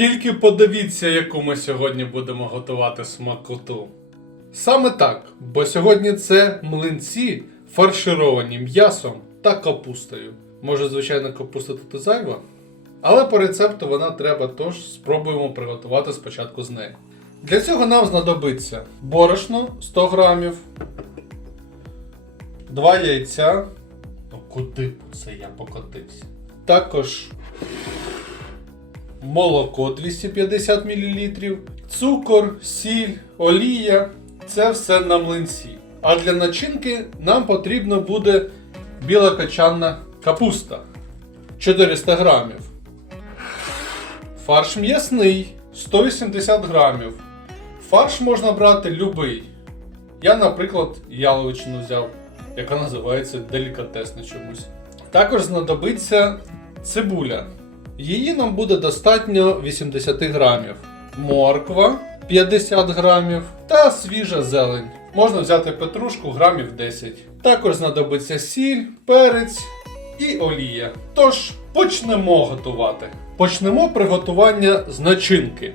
Тільки подивіться, яку ми сьогодні будемо готувати смакоту. Саме так, бо сьогодні це млинці, фаршировані м'ясом та капустою. Може, звичайно, капуста тут зайва, але по рецепту вона треба, тож спробуємо приготувати спочатку з нею. Для цього нам знадобиться борошно 100 грамів, 2 яйця. Ну куди це я покотився? Також молоко 250 мл, цукор, сіль, олія це все на млинці. А для начинки нам потрібно буде біла качанна капуста 400 грамів. Фарш м'ясний 180 грамів. Фарш можна брати любий. Я, наприклад, яловичину взяв, яка називається делікатесна чомусь. Також знадобиться цибуля. Її нам буде достатньо 80 грамів. Морква 50 грамів та свіжа зелень. Можна взяти петрушку грамів 10. Також знадобиться сіль, перець і олія. Тож почнемо готувати. Почнемо приготування з начинки.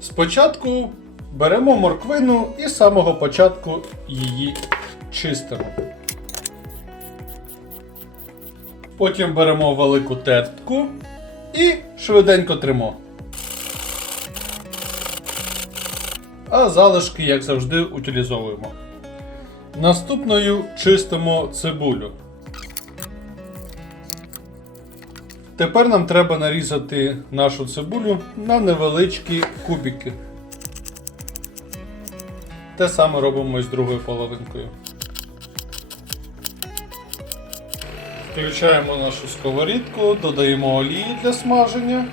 Спочатку беремо морквину і з самого початку її чистимо. Потім беремо велику тертку і швиденько тримо. А залишки, як завжди, утилізовуємо. Наступною чистимо цибулю. Тепер нам треба нарізати нашу цибулю на невеличкі кубики. Те саме робимо і з другою половинкою. Включаємо нашу сковорідку, додаємо олії для смаження.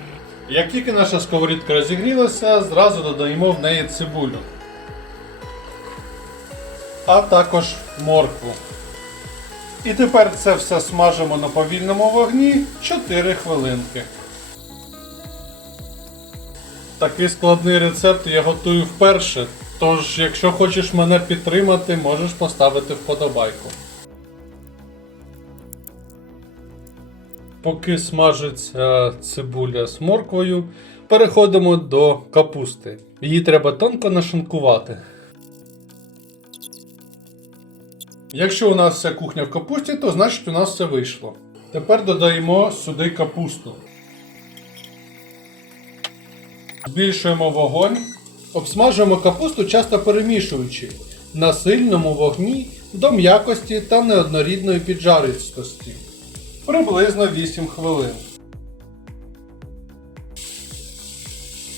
Як тільки наша сковорідка розігрілася, зразу додаємо в неї цибулю. А також моркву. І тепер це все смажимо на повільному вогні 4 хвилинки. Такий складний рецепт я готую вперше. Тож, якщо хочеш мене підтримати, можеш поставити вподобайку. Поки смажиться цибуля з морквою, переходимо до капусти. Її треба тонко нашинкувати. Якщо у нас вся кухня в капусті, то значить у нас все вийшло. Тепер додаємо сюди капусту. Збільшуємо вогонь. Обсмажуємо капусту, часто перемішуючи на сильному вогні до м'якості та неоднорідної піджаристості. Приблизно 8 хвилин.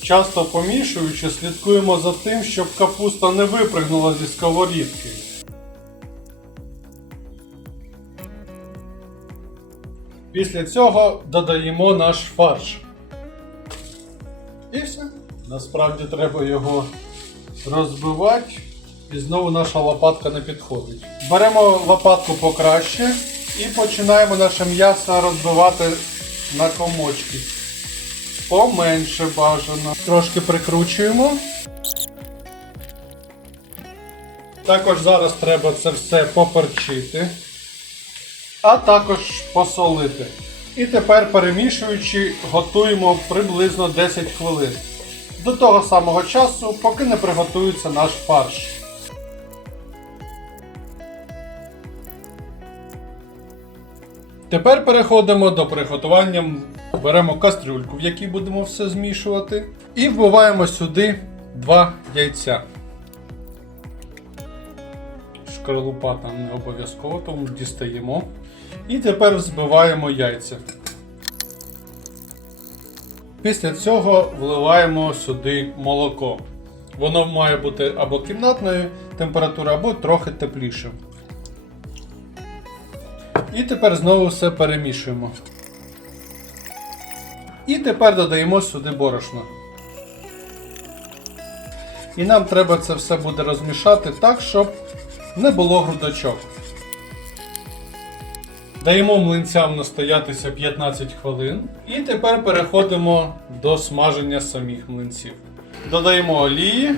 Часто помішуючи, слідкуємо за тим, щоб капуста не випригнула зі сковорідки. Після цього додаємо наш фарш. І все. Насправді треба його розбивати. І знову наша лопатка не підходить. Беремо лопатку покраще і починаємо наше м'ясо розбивати на комочки. Поменше бажано. Трошки прикручуємо. Також зараз треба це все поперчити, а також посолити. І тепер перемішуючи, готуємо приблизно 10 хвилин. До того самого часу, поки не приготується наш фарш. Тепер переходимо до приготування. Беремо кастрюльку, в якій будемо все змішувати. І вбиваємо сюди два яйця. Шкарлупа там не обов'язково, тому дістаємо. І тепер взбиваємо яйця. Після цього вливаємо сюди молоко. Воно має бути або кімнатної температури, або трохи теплішим. І тепер знову все перемішуємо. І тепер додаємо сюди борошно. І нам треба це все буде розмішати так, щоб не було грудочок. Даємо млинцям настоятися 15 хвилин. І тепер переходимо до смаження самих млинців. Додаємо олії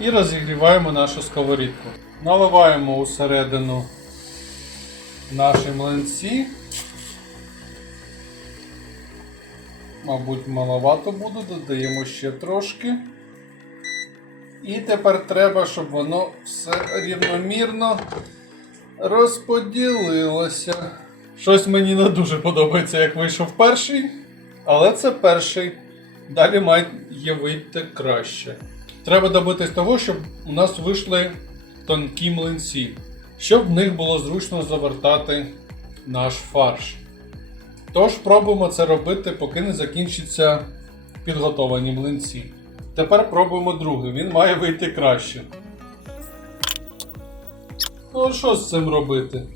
і розігріваємо нашу сковорідку. Наливаємо усередину наші млинці. Мабуть, маловато буде, додаємо ще трошки. І тепер треба, щоб воно все рівномірно розподілилося. Щось мені не дуже подобається, як вийшов перший, але це перший. Далі має вийти краще. Треба добитись того, щоб у нас вийшли тонкі млинці, щоб в них було зручно завертати наш фарш. Тож пробуємо це робити, поки не закінчаться підготовані млинці. Тепер пробуємо другий, він має вийти краще. Ну, що з цим робити?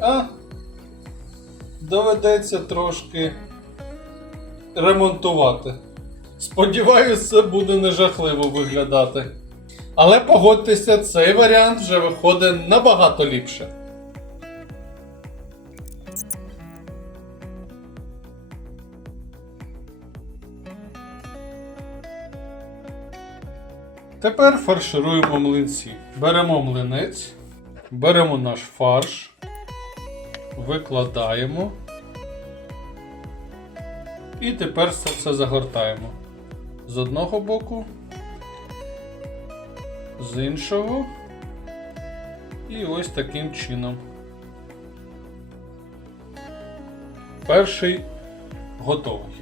А? Доведеться трошки ремонтувати. Сподіваюсь, це буде не жахливо виглядати. Але погодьтеся, цей варіант вже виходить набагато ліпше. Тепер фаршируємо млинці. Беремо млинець, беремо наш фарш, викладаємо. І тепер це все загортаємо. З одного боку, з іншого. І ось таким чином. Перший готовий.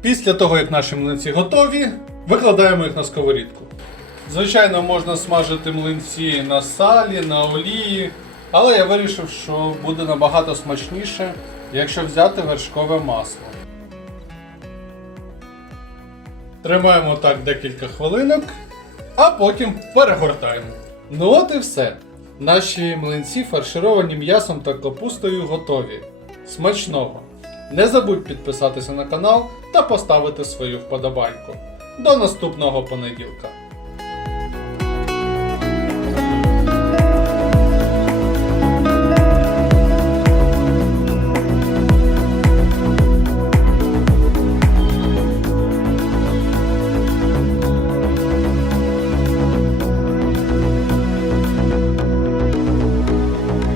Після того, як наші млинці готові, викладаємо їх на сковорідку. Звичайно, можна смажити млинці на салі, на олії, але я вирішив, що буде набагато смачніше, якщо взяти вершкове масло. Тримаємо так декілька хвилинок, а потім перегортаємо. Ну от і все. Наші млинці фаршировані м'ясом та капустою готові. Смачного! Не забудь підписатися на канал та поставити свою вподобайку. До наступного понеділка!